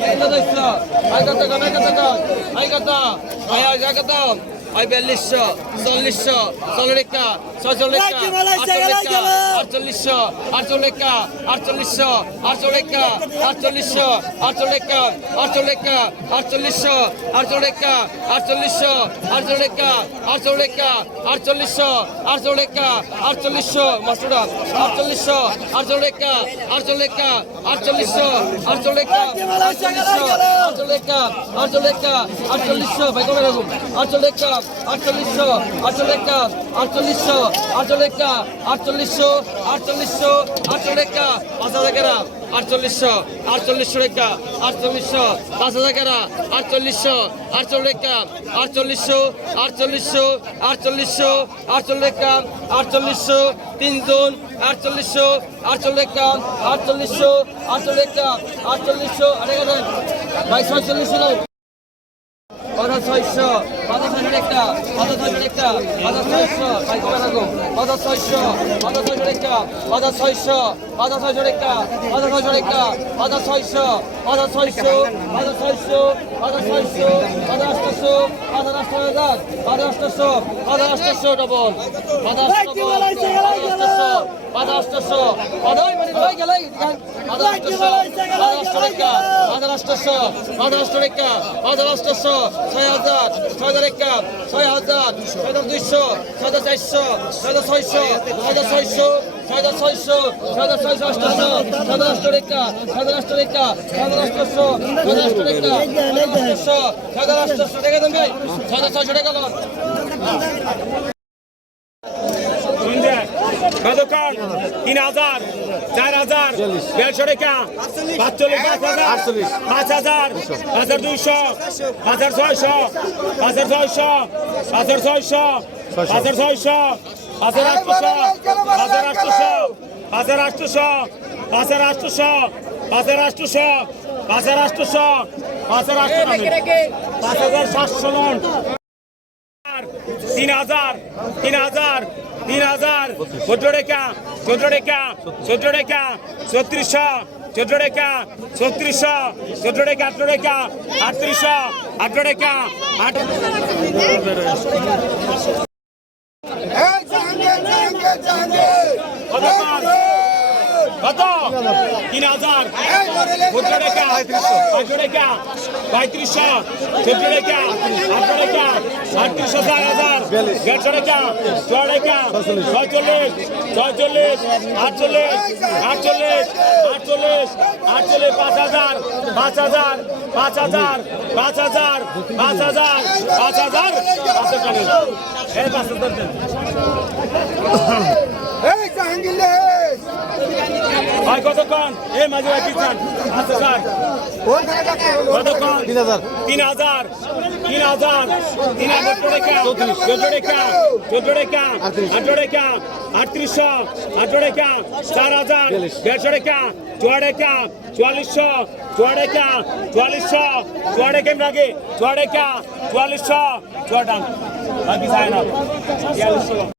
আইকাতা আইকাতা আইকাতা আইকাতা পঁয়তাল্লিশশো চল্লিশশো চল্লিশটা ছয়চল্লিশটা আটচল্লিশটা আটচল্লিশশো আটচল্লিশটা আটচল্লিশশো আটচল্লিশটা আটচল্লিশশো আটচল্লিশটা আটচল্লিশটা আটচল্লিশশো আটচল্লিশটা আটচল্লিশশো আটচল্লিশটা আটচল্লিশটা আটচল্লিশশো আটচল্লিশটা আটচল্লিশশো মাস্টুরা আটচল্লিশশো আটচল্লিশটা আটচল্লিশটা আটচল্লিশশো আটচল্লিশটা আটচল্লিশশো আটচল্লিশটা আটচল্লিশটা আটচল্লিশশো ভাই কাপ আটচল্লিশশো আটচল্লিশ কাপ আটচল্লিশশো আটচল্লিশ কাপ আটচল্লিশশো আটচল্লিশশো আটচল্লিশ কাপ পাঁচ হাজার গ্রাম আটচল্লিশশো আটচল্লিশশো রেখা আটচল্লিশশো, পাঁচ হাজার গ্রাম আটচল্লিশশো আটচল্লিশ কাপ আটচল্লিশশো আটচল্লিশশো আটচল্লিশশো আটচল্লিশ কাপ আটচল্লিশশো, তিনজন, আটচল্লিশশো আটচল্লিশ কাপ আটচল্লিশশো আটচল্লিশ কাপ আটচল্লিশশো আড়াই বাইশ, ছয়চল্লিশশো নয় ছয়শো। পাঁচ একটা পাঁচ ছয়শো একটা পাঁচ ছয়শো পাঁচ ছয়শো পাঁচ ছয়শো একটা পাঁচ ছয়শো পাঁচ ছয়শো একটা পাঁচ ছয়শো একটা পাঁচ ছয়শো পাঁচ ছয়শো পাঁচ ছয়শো পাঁচ ছয়শো পাঁচ আটশো পাঁচ আটশো হাজার পাঁচ আটশো পাঁচ আটশো ডবল পাঁচ আটশো পাঁচ আটশো পাঁচ আটশো পাঁচ আটশো ছয় হাজার ছয় হাজার একা ছয় হাজার ছয় হাজার দুইশো ছয় হাজার চারশো ছয় হাজার ছয়শো ছয় হাজার ছয়শো ছয় হাজার ছয়শো ছয় হাজার ছয়শো আটশো ছয় হাজার আটশো রেখা ছয় হাজার আটশো রেখা ছয় হাজার আটশো ছয় হাজার আটশো রেখা আটশো ছয় হাজার আটশো টাকা দেন ভাই ছয় হাজার ছয়শো টাকা লোন কতক্ষণ তিন হাজার চার হাজার দেড়শো টাকা পাঁচচল্লিশ পাঁচ হাজার পাঁচ হাজার পাঁচ হাজার দুইশো পাঁচ হাজার ছয়শো পাঁচ হাজার ছয়শো পাঁচ হাজার ছয়শো পাঁচ হাজার ছয়শো পাঁচ হাজার আটশোশো পাঁচ হাজার আটশোশো পাঁচ হাজার আটশোশো পাঁচ হাজার আটশোশো পাঁচ হাজার আটশোশো পাঁচ হাজার আটশোশো পাঁচ হাজার আটশো পাঁচ হাজার সাতশো তিন হাজার তিন হাজার তিন হাজার। চোদ্দ রেখা চোদ্দ রেখা চোদ্দ রেখা ছত্রিশশো চোদ্দ রেখা ছত্রিশশো চোদ্দ রেখা আট রেখা আটত্রিশশো আট রেখা আট কত পাঁচ? কত তিন হাজার। চোদ্দ রেখা আঠারো রেখা পঁয়ত্রিশশো চোদ্দ রেখা আঠারো রেখা আটত্রিশশো, চার হাজার। দেড়শো রেখা ছয় রেখা ছয়চল্লিশ ছয়চল্লিশ, আটচল্লিশ আটচল্লিশ আটচল্লিশ আটচল্লিশ, পাঁচ হাজার পাঁচ হাজার পাঁচ হাজার পাঁচ হাজার পাঁচ হাজার পাঁচ হাজার। পাঁচ হাজার। এই পাঁচ হাজার এই জাহাঙ্গীর ভাই কতক্ষণ এই মাঝে ভাই কিষান পাঁচ হাজার কতক্ষণ তিন হাজার তিন হাজার তিন হাজার তিন হাজার রেখা চোদ্দ রেখা চোদ্দ রেখা আঠারো রেখা আটত্রিশশো আঠারো রেখা চার হাজার দেড়শো রেখা চুয়া রেখা চুয়াল্লিশশো চুয়া রেখা চুয়াল্লিশশো চুয়া রেখা আগে চুয়া রেখা চুয়াল্লিশশো চুয়া ডান বাকি চায় না বিয়াল্লিশশো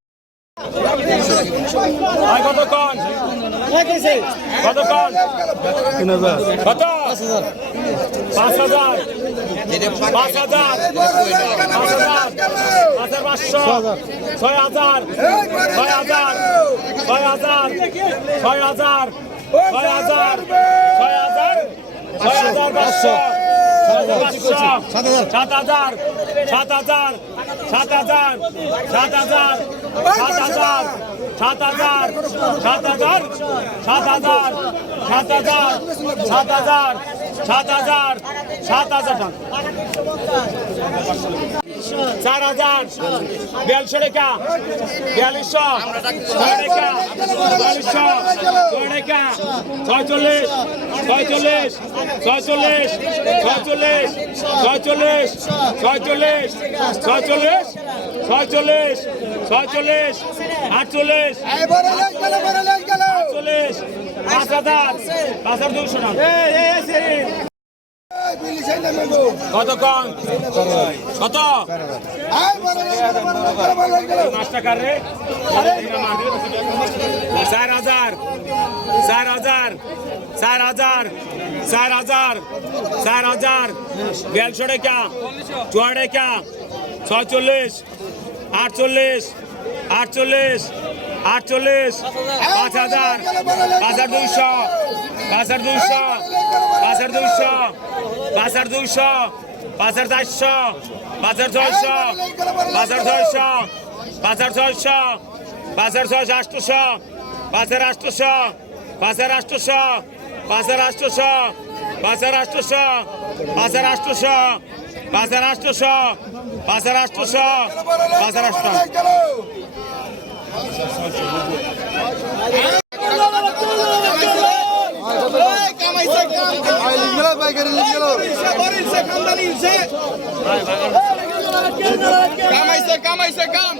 কতক্ষণ কতক্ষণ কত পাঁচ হাজার পাঁচ হাজার পাঁচ হাজার পাঁচ হাজার পাঁচশো, ছয় হাজার ছয় হাজার ছয় হাজার ছয় হাজার ছয় হাজার ছয় হাজার ছয় হাজার পাঁচশো সাত হাজার সাত হাজার সাত হাজার সাত হাজার সাত হাজার সাত হাজার সাত হাজার সাত হাজার সাত হাজার সাত হাজার সাত হাজার সাত হাজার চার হাজার বিয়াল্লিশশো রেখা বিয়াল্লিশশো ছয় রেখা বিয়াল্লিশশো ছয় রেখা ছয়চল্লিশ ছয়চল্লিশ ছয়চল্লিশ ছয়চল্লিশ ছয়চল্লিশ ছয়চল্লিশ ছয়চল্লিশ ছয়চল্লিশ ছয়চল্লিশ আটচল্লিশ আটচল্লিশ পাঁচ হাজার পাঁচ হাজার দুশো টাকা কত কম? কত? চার হাজার। চার হাজার। চার হাজার। চার হাজার। চার হাজার। দেড়শো টাকা। চুয়া টাকা। ছচল্লিশ আটচল্লিশ। আটচল্লিশ। আটচল্লিশ। পাঁচ হাজার। পাঁচ হাজার দুইশো। পাঁচ হাজার দুইশো। পাঁচ হাজার দুইশো। হাজার দুইশো হাজার চারশো হাজার ছয়শো হাজার ছয়শো হাজার ছয়শো হাজার ছয়শো আটশোশো হাজার আটশোশো হাজার আটশোশো হাজার আটশোশো হাজার আটশোশো হাজার আটশোশো হাজার আটশোশো পাঁচ আটশোশো পাঁচ আটশো। লিখ গেল কামাইছে কামাইছে কাম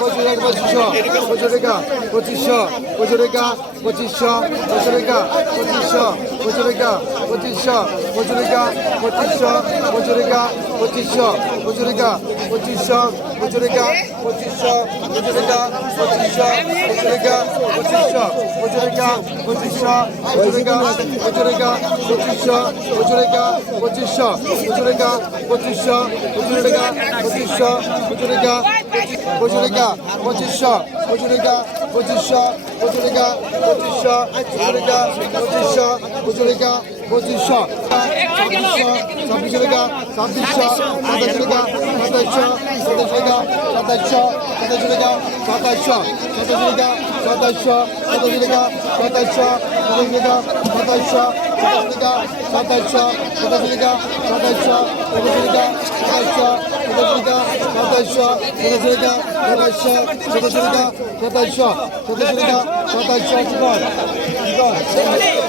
পঁচিশ এক পঁচিশশো পঁচিশ টাকা পঁচিশশো পঁচিশ টাকা পঁচিশশো পঁচিশ টাকা পঁচিশশো পঁচিশ টাকা পঁচিশশো পঁচিশ টাকা পঁচিশশো পঁচিশ টাকা পঁচিশশো পঁচিশ টাকা পঁচিশশো কচুরিকা পঁচিশশো কচুরিকা পঁচিশশো কচুরিকা পঁচিশশো কচুরিকা পঁচিশশো কচুরিকা কচুরিকা পঁচিশশো কচুরিকা পঁচিশশো কচুরিকা পঁচিশশো কচুরিকা পঁচিশশো কচুরিকা কচুরিকা পঁচিশশো কচুরিকা পঁচিশশো কচুরিকা পঁচিশশো কচুরিকা পঁচিশশো কচুরিকা পঁচিশশো ছাব্বিশশো ছাব্বিশ টাকা ছাব্বিশশো সাতাশ টাকা সাতাশশো সাতাশ টাকা সাতাশশো সাতাশ টাকা সাতাশশো সাতাশ টাকা সাতাশশো সাতাশ টাকা সাতাশশো সাতাশ টাকা সাতাশশো সাতাশ টাকা সাতাশশো সাতাশ টাকা সাতাশশো সাতাশ টাকা সাতাশশো সাতাশ টাকা সাতাশশো সাতাশ টাকা সাতাশশো সাতাশ টাকা সাতাশশো সাতাশ টাকা সাতাশশো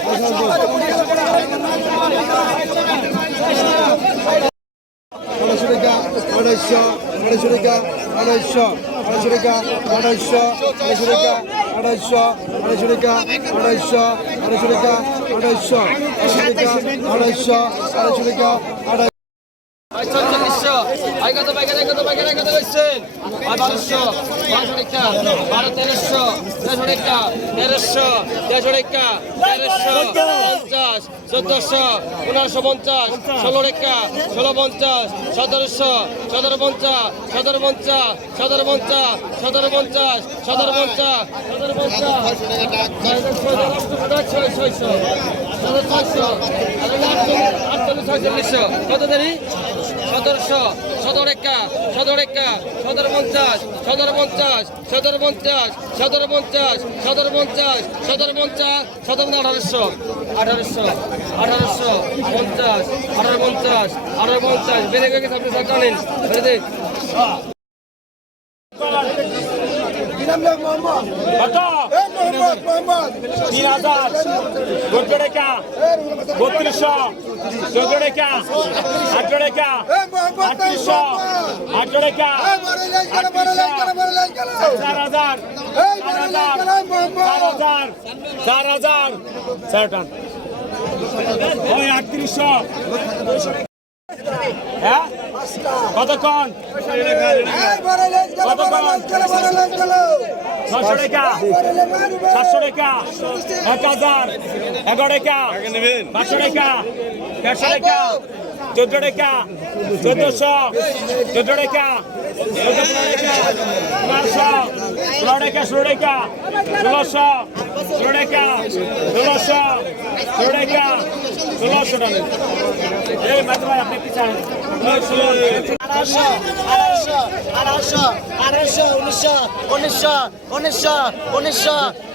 আড়াইশো টাকা আড়াইশো আড়াইশো টাকা আড়াইশো আড়াইশো টাকা আড়াইশো আড়াইশো টাকা আড়াইশো আড়াইশো টাকা আড়াইশো আড়াইশো টাকা আড়াইশো আড়াইশো টাকা আড়াইশো আড়াইশো টাকা আই কত পাইকারি কত পাইকারি কত করছেন আর বারোশো বারোশো টাকা বারো তেরোশো তেরোশো টাকা তেরোশো তেরোশো টাকা তেরোশো পঞ্চাশ চোদ্দশো পনেরোশো পঞ্চাশ ষোলো টাকা ষোলো পঞ্চাশ সতেরোশো সতেরো পঞ্চাশ সতেরো পঞ্চাশ সতেরো পঞ্চাশ সতেরো পঞ্চাশ সতেরো পঞ্চাশ সতেরো পঞ্চাশ ছয়শো ছয়শো আটচল্লিশ ছয়চল্লিশশো কত দেরি সতেরোশো সতেরো একা সতেরো একা সতেরো পঞ্চাশ সতেরো পঞ্চাশ সতেরো পঞ্চাশ সতেরো পঞ্চাশ সতেরো পঞ্চাশ সতেরো পঞ্চাশ সতেরো আঠারোশো আঠারোশো আঠারোশো পঞ্চাশ আঠারো পঞ্চাশ আঠারো পঞ্চাশ বেড়ে গেছে আপনি সব জানেন তিন হাজার। বত্রিশশো। চোদ্দ টাকা আঠারো টাকা আটত্রিশশো আঠারো টাকা চার হাজার চার হাজার চার হাজার। চার টান। ওই আটত্রিশশো। হ্যাঁ? কতক্ষণ? ছশো টাকা, সাতশো টাকা, এক হাজার, এগারো টাকা, পাঁচশো টাকা, দেড়শো টাকা, চোদ্দ টাকা, চোদ্দশো, চোদ্দ টাকা চোদ্দ ষোলো টাকা ষোলো টাকা আপনি কি চান আড়াইশো আড়াইশো আড়াইশো আড়াইশো উনিশশো উনিশশো উনিশশো উনিশশো।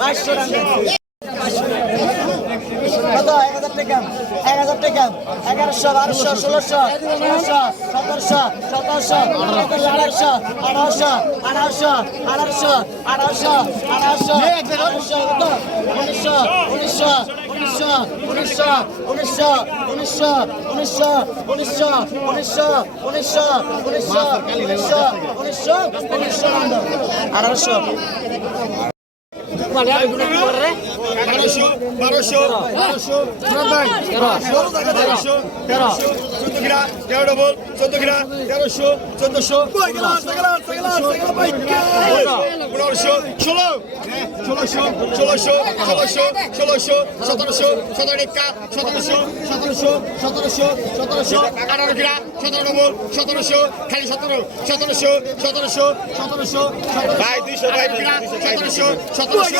বাইশশো কত এক হাজার টাকা এক হাজার টাকা এগারোশো বারোশো ষোলোশো ষোলোশো সতেরোশো সতেরোশো আঠারোশো আঠারোশো আঠারোশো আঠারোশো আঠারোশো আঠারোশো আঠারোশো কত উনিশশো উনিশশো উনিশশো উনিশশো উনিশশো উনিশশো উনিশশো উনিশশো উনিশশো উনিশশো উনিশশো উনিশশো আঠারোশো এগারোশো বারোশো বারোশো তেরোশো তেরোশো চোদ্দ কিনা তেরো ডবল চোদ্দ কিনা তেরোশো চোদ্দশো পনেরোশো ষোলো ষোলোশো ষোলোশো ষোলোশো ষোলোশো সতেরোশো সতেরো একা সতেরোশো সতেরোশো সতেরোশো সতেরোশো আঠারো কিনা সতেরো ডবল সতেরোশো খালি সতেরো সতেরোশো সতেরোশো সতেরোশো ভাই সতেরোশো সতেরোশো